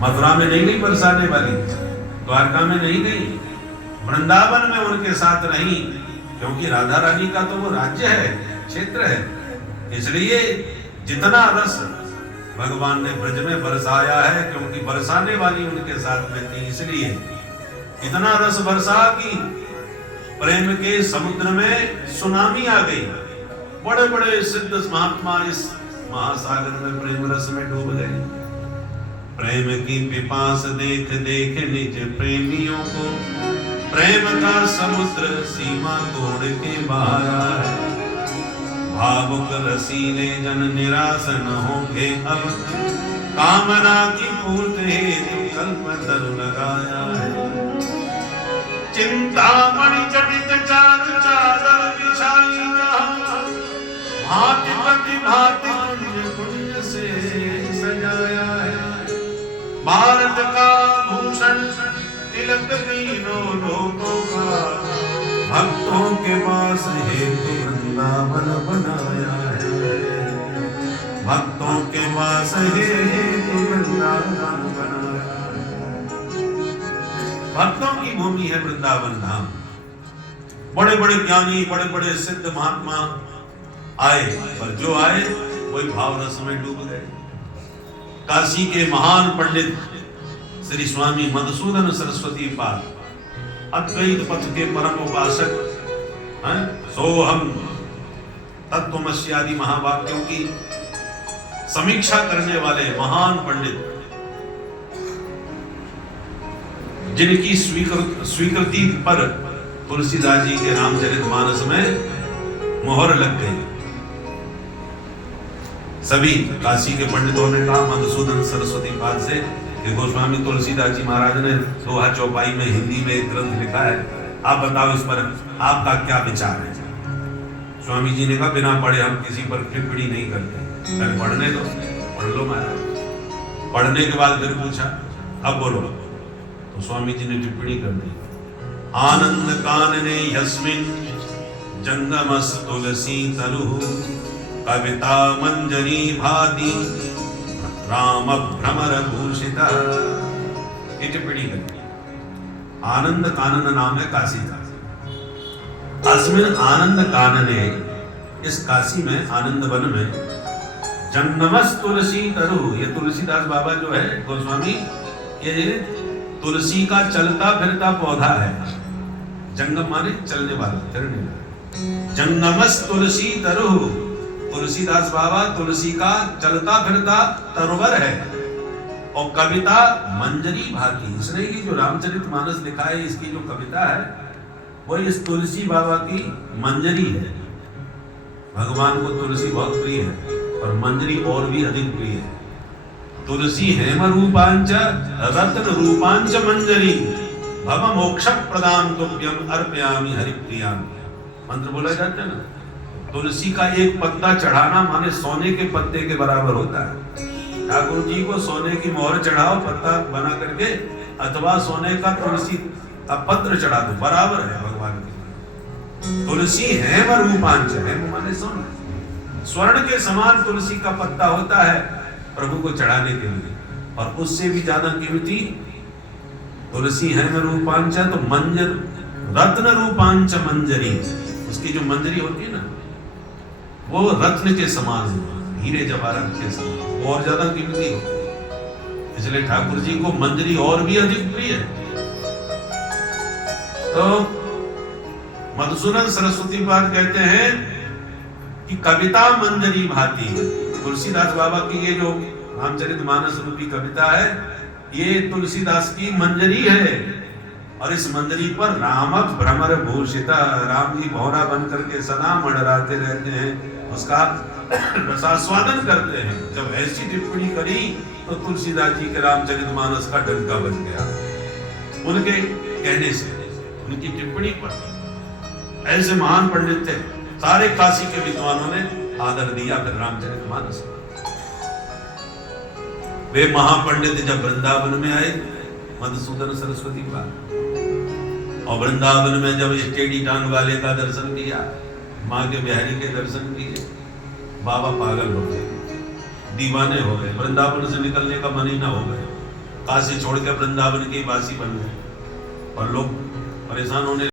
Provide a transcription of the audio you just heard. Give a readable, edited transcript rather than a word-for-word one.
मथुरा में नहीं गई बरसाने वाली, द्वारका में नहीं गई, वृंदावन में उनके साथ रही, क्योंकि राधा रानी का तो वो राज्य है, क्षेत्र है। इसलिए जितना रस भगवान ने ब्रज में बरसाया है, क्योंकि बरसाने वाली उनके साथ में थी, इसलिए इतना रस बरसा कि प्रेम के समुद्र में सुनामी आ गई। बड़े बड़े सिद्ध महात्मा इस महासागर में प्रेम रस में डूब गए। प्रेम की पिपास देख देख निज प्रेमियों को, प्रेम का समुद्र सीमा तोड़ के बहा है। भावुक रसीले जन निराश न होंगे अब, कामना की पूर्ति हेतु कल्प तरु लगाया है। चिंतामणि जटित चारु चादर बिछाई जहाँ, भांति प्रतिभांति कुंज कुंज से सजाया है। भारत का भूषण तिलक तीनों लोकों का, भक्तों के पास हेतु वृंदावन बनाया है। भक्तों के पास हेतु वृंदावन बनाया है। भक्तों की भूमि है वृंदावन धाम। बड़े बड़े ज्ञानी, बड़े बड़े सिद्ध महात्मा आए, पर जो आए वही भाव रस में डूब गए। काशी के महान पंडित श्री स्वामी मधुसूदन सरस्वती पाद, अद्वैत पथ के परम उपासक, सोहम तत्वमसि आदि महावाक्यों की समीक्षा करने वाले महान पंडित, जिनकी स्वीकृति पर तुलसीदास जी के रामचरितमानस में मोहर लग गई। सभी काशी के पंडितों ने कहा मधुसूदन सरस्वती पाद से कि गोस्वामी तुलसीदास जी महाराज ने दोहा चौपाई में हिंदी में एक ग्रंथ लिखा है, आप बताओ इस पर आपका क्या विचार है। स्वामी जी ने कहा बिना पढ़े हम किसी पर टिप्पणी नहीं करते, पढ़ने दो, पढ़ लो महाराज। पढ़ने के बाद फिर पूछा अब बोलो, तो स्वामी जी ने टिप्पणी कर दी। आनंद कानने यस्मिन् जंगमस तुलसी तरुः, कविता मंजरी भाति राम भ्रमर भूषिता। ये टिप्पणी करती है। आनंद कानन नाम है काशी का। अस्मिन आनंद कानने, इस काशी में आनंद वन में जंगमस तुलसी तरु, ये तुलसीदास बाबा जो है गोस्वामी, ये तुलसी का चलता फिरता पौधा है। जंगम माने चलने वाला, फिरने वाला। जंगमस तुलसी तरु, तुलसीदास बाबा तुलसी का चलता फिरता तरुवर है। और कविता मंजरी भाती, इसने ये जो रामचरितमानस लिखा है, इसकी जो कविता है वो इस तुलसी बाबा की मंजरी है। भगवान को तुलसी बहुत प्रिय है और मंजरी और भी अधिक प्रिय है। तुलसी हेम रूपांच रत्न रूपांच मंजरी, भव मोक्ष प्रदान तुभ्यम अर्पयामि हरिप्रियाम। मंत्र बोला जाता है ना, तुलसी का एक पत्ता चढ़ाना माने सोने के पत्ते के बराबर होता है। ठाकुर जी को सोने की मोहर चढ़ाओ पत्ता बना करके, अथवा सोने का तुलसी का पत्र चढ़ा दो, बराबर है भगवान की। तुलसी हेम रूपांच, हेम माने सोना, स्वर्ण के समान तुलसी का पत्ता होता है प्रभु को चढ़ाने के लिए। और उससे भी ज्यादा कीमती तुलसी हेम रूपांच, तो मंजर रत्न रूपांच मंजरी, उसकी जो मंजरी होती है ना वो रत्न के समान है, हीरे जवाहरात के समान, और ज्यादा कीमती होती है। इसलिए ठाकुर जी को मंजरी और भी अधिक प्रिय है। तो मधुसूदन सरस्वती पाद कहते हैं कि कविता मंजरी भाती। तुलसीदास बाबा की ये जो रामचरितमानस रूपी कविता है, ये तुलसीदास की मंजरी है। और इस मंजरी पर राम भ्रमर भूषिता, राम जी भौरा बन करके सदा मंडराते रहते हैं, उसका रसास्वादन करते हैं। जब ऐसी टिप्पणी करी तो तुलसीदास जी के रामचरितमानस का डंका बज गया उनके कहने से, उनकी टिप्पणी पर। ऐसे महान पंडित थे, सारे काशी के विद्वानों ने आदर दिया फिर रामचरितमानस। वे महापंडित जब वृंदावन में आए, मधुसूदन सरस्वती का, और वृंदावन में जब स्टेडी टांग वाले का दर्शन किया, माँ के बिहारी के दर्शन किए, बाबा पागल हो गए, दीवाने हो गए, वृंदावन से निकलने का मन ही ना हो गए। काशी छोड़ के वृंदावन के वासी बन गए और लोग परेशान होने